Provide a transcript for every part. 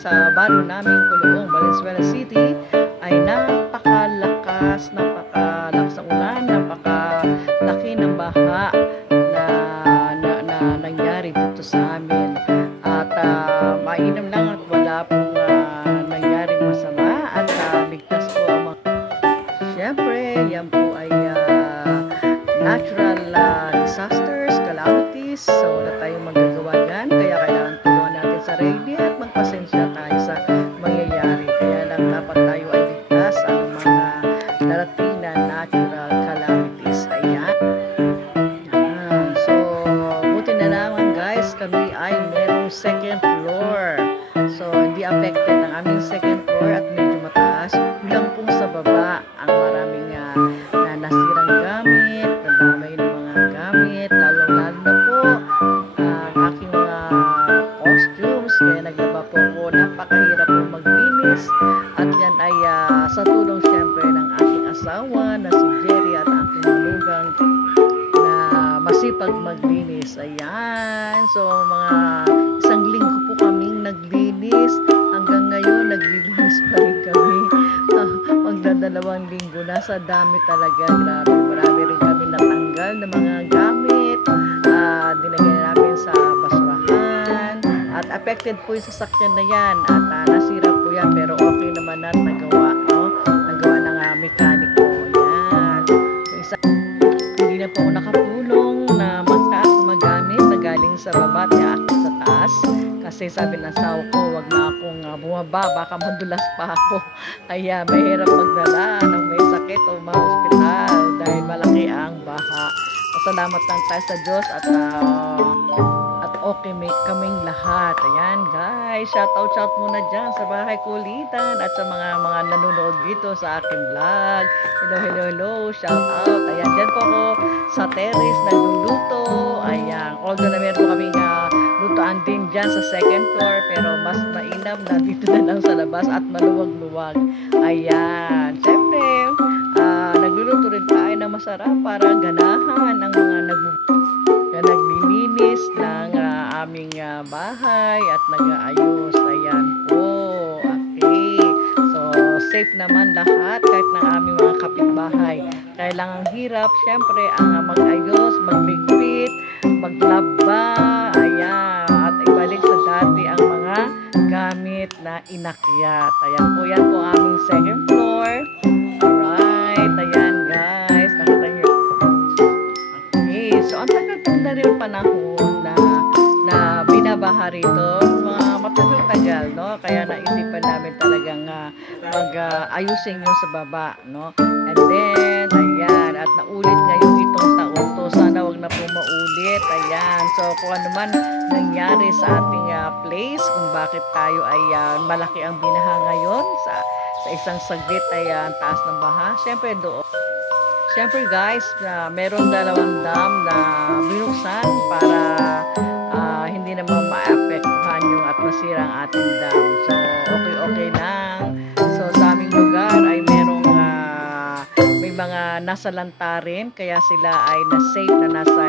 sa baryo namin, Kulong, Valenzuela City, ay napakalakas ng ulan, napakalaki ng baha na nangyari dito sa amin. At mainam lang at wala pong nangyaring masama at ligtas po ang mga. Siyempre, yan po ay natural disasters, calamities. So, wala tayong magagawa dyan. Kaya kailangan tulungan natin sa sarili at magpasensya tayo sa mangyayari. Kaya lang dapat tayo ay ligtas sa mga darating na natural calamities. Ayan. So, buti na naman guys, kami ay merong second floor. So, hindi affected ng aming second floor at medyo mataas. Lang pong sa baba ang maraming na nasirang gamit, nadamay ng mga gamit, lalo-lalo na po ang aking costumes. Kaya naglaba po ako, napakahirap po maglinis. At yan ay sa tulong siyempre ng aking asawa na si Jerry at aking manugang na masipag maglinis. Ayan. So, mga isang linggo po kaming naglinis. Hanggang ngayon, naglilinis pa rin kami. Magdadalawang linggo na, sa dami talaga. Grabe, marami rin kami natanggal na mga gamit. Dinagay namin sa basurahan. At affected po yung sasakyan na yan. At nasira po yan. Pero okay naman at nagawa. No? Nagawa ng mekaniko. Yan. Yung isa, hindi na po ako nakatulong na magtaas magamit na galing sa baba at akin sa taas. Kasi sabi ng asawa ko, wag na akong bumaba, baka madulas pa ako. Kaya mahirap magdala ng may sakit o mga ospital dahil malaki ang baha. Salamat lang tayo sa Diyos at okay kaming lahat. Ayan guys, shout out muna dyan sa bahay kulitan at sa mga nanonood dito sa aking vlog. Hello, shout out. Ayan, dyan po ako sa terrace nagluluto. Ayan, although na meron po kaming lutoan din dyan sa second floor, pero mas mainam na dito na lang sa labas at maluwag-luwag. Ayan, syempre nagluluto rin tayo ng masarap para ganahan ang mga naglilinis ng aming bahay at nag-aayos. Ayan po. Okay. So, safe naman lahat kahit ng aming mga kapitbahay. Kaya lang ang hirap, syempre, ang mag-ayos, magligpit, maglaba, ayan, at ibalik sa dati ang mga gamit na inakyat. Ayan po, yan po aming second floor. Alright, ayan guys, nakita nyo. Okay, so ang tagal-tagal na rin panahon na binabaha rito, mga matagal-tagal, no? Kaya naisipan namin talagang mag-ayusin yung sa baba, no? And then, ayan, at naulit ngayon itong taon to. Sana wag na po maulit. Ayan, so kung ano man nangyari sa ating place, kung bakit tayo ay malaki ang binaha ngayon sa isang saglit ay ang taas ng baha. Siyempre guys, meron dalawang dam na binuksan para hindi naman maapektuhan yung atmosfera ang ating dam. So, okay lang. So, sa aming lugar ay merong may mga nasa lantarin, kaya sila ay na-safe na nasa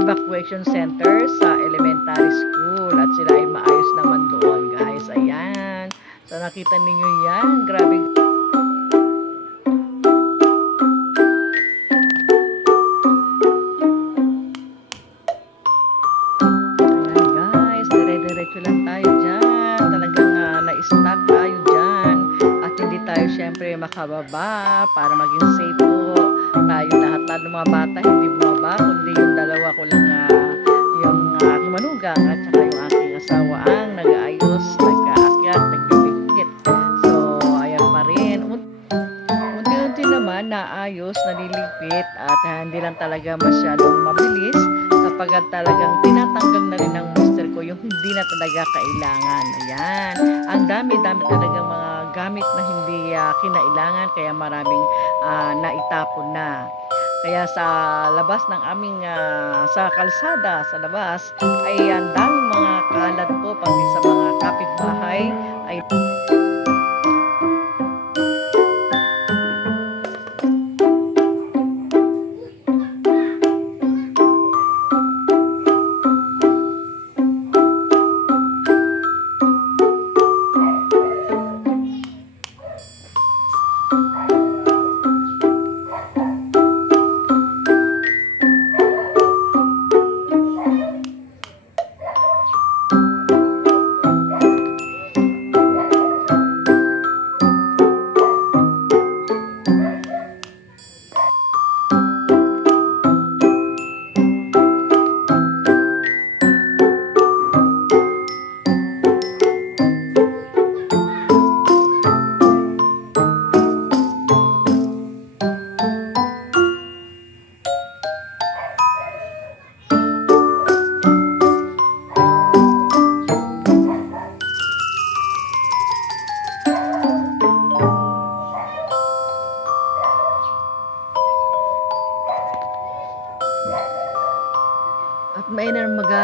evacuation center sa elementary school at sila ay maayos naman doon guys. Ayan. So, nakita ninyo yan. Grabe. Lang tayo dyan, talagang na-stuck tayo dyan at hindi tayo syempre makababa para maging safe po tayo lahat, lalo mga bata hindi bumaba, kundi yung dalawa ko lang yung aking manugang at saka yung aking asawa ang nag-aayos, nag-aakyat, nagbibigkit. So ayan pa rin, unti-unti naman naayos, naliligpit at hindi lang talaga masyadong mabilis kapag talagang tinatanggal na rin ng ko yung hindi na talaga kailangan. Ayan. Ang dami-dami talagang mga gamit na hindi kinailangan, kaya maraming naitapon na. Kaya sa labas ng aming sa kalsada, sa labas, ay ang daming mga kalat po, pati sa mga kapitbahay ay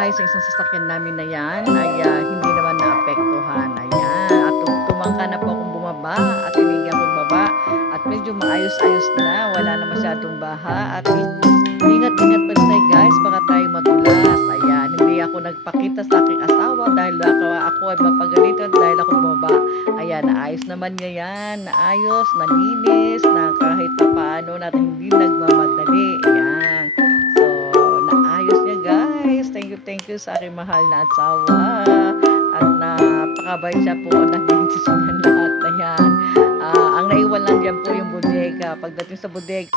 guys, ang isang sasakyan namin na yan ay hindi naman naapektuhan. Ayan. At tumangka na po akong bumaba at tinigyan akong baba. At medyo maayos-ayos na. Wala na masyadong baha. At ingat-ingat pa rin tayo guys. Baka tayo madulas. Ayan. Hindi ako nagpakita sa aking asawa dahil ako ay mapagalito dahil ako bumaba. Ayan. Naayos naman niya yan. Naayos, nalinis, na kahit pa paano na hindi nagmamadali. Ayan. Naayos niya guys. Thank you sa aking mahal na asawa. At napakabait siya po. Nag-iinsis niya lahat na yan. Ang naiwan lang dyan po yung bodega. Pagdating sa bodega,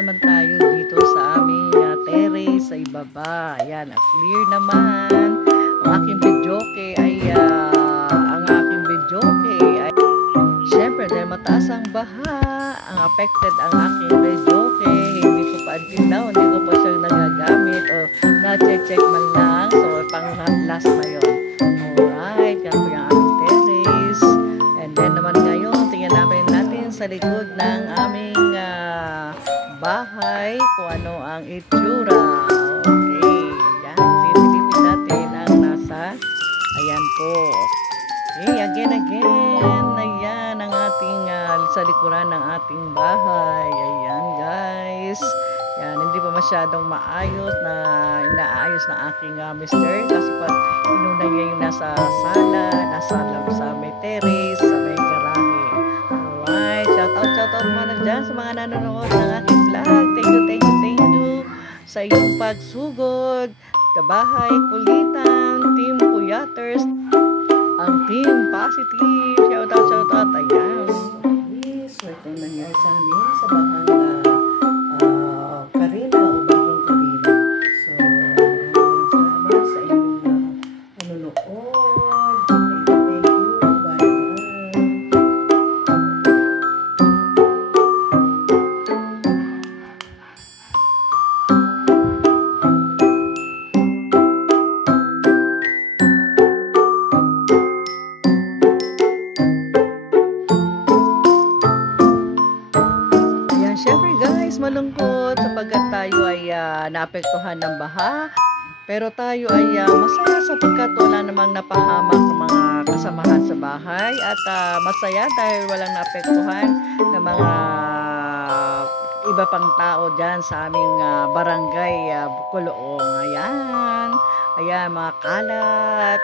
naman tayo dito sa aming terrace sa ibaba. Ayan, clear naman. Ang aking videoke ay syempre dahil mataas ang baha, ang affected ang aking videoke. Hindi ko pa until now, hindi ko pa siyang nagagamit o na-check man lang. So, pang last na yun. Alright, yan po yung aming terrace. And then naman ngayon, tingnan natin sa likod ng aming bahay kung ano ang itsura. Okay. Yan. Silipin natin ang nasa. Ayan po. Okay. Again. Ayan ang ating sa likuran ng ating bahay. Ayan guys. Yan. Hindi pa masyadong maayos na inaayos ng aking mister. Kasi pat inuna niya yung nasa sala, nasa sa may terrace, sa may garahe. Alright. Shout out muna dyan sa mga nanonood ng aking vlog. Thank you sa iyong pagsugod. Kabahay, Kulitan, Team Puyaters, ang Team Positive. Shout out. Ayan. Yes, ito nangyari sa amin sa bahang Karina o Bagyong Karina. So, maraming salamat sa inyong nanonood. Thank you. Bye. Siyempre guys, malungkot sapagkat tayo ay naapektuhan ng baha. Pero tayo ay masaya sapagkat wala namang napahamak ng mga kasamahan sa bahay. At masaya dahil walang naapektuhan ng mga iba pang tao dyan sa aming barangay Bukuloong. Ayan, mga kalat,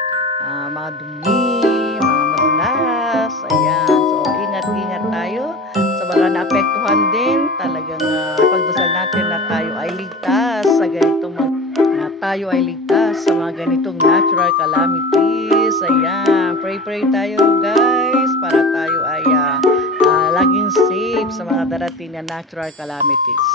mga dumi, mga madulas. Ayan, so ingat tayo. Sa mga naapektuhan din, talagang pagdasal natin na tayo ay ligtas sa ganitong natural calamities. Ayan, pray tayo guys para tayo ay laging safe sa mga darating na natural calamities.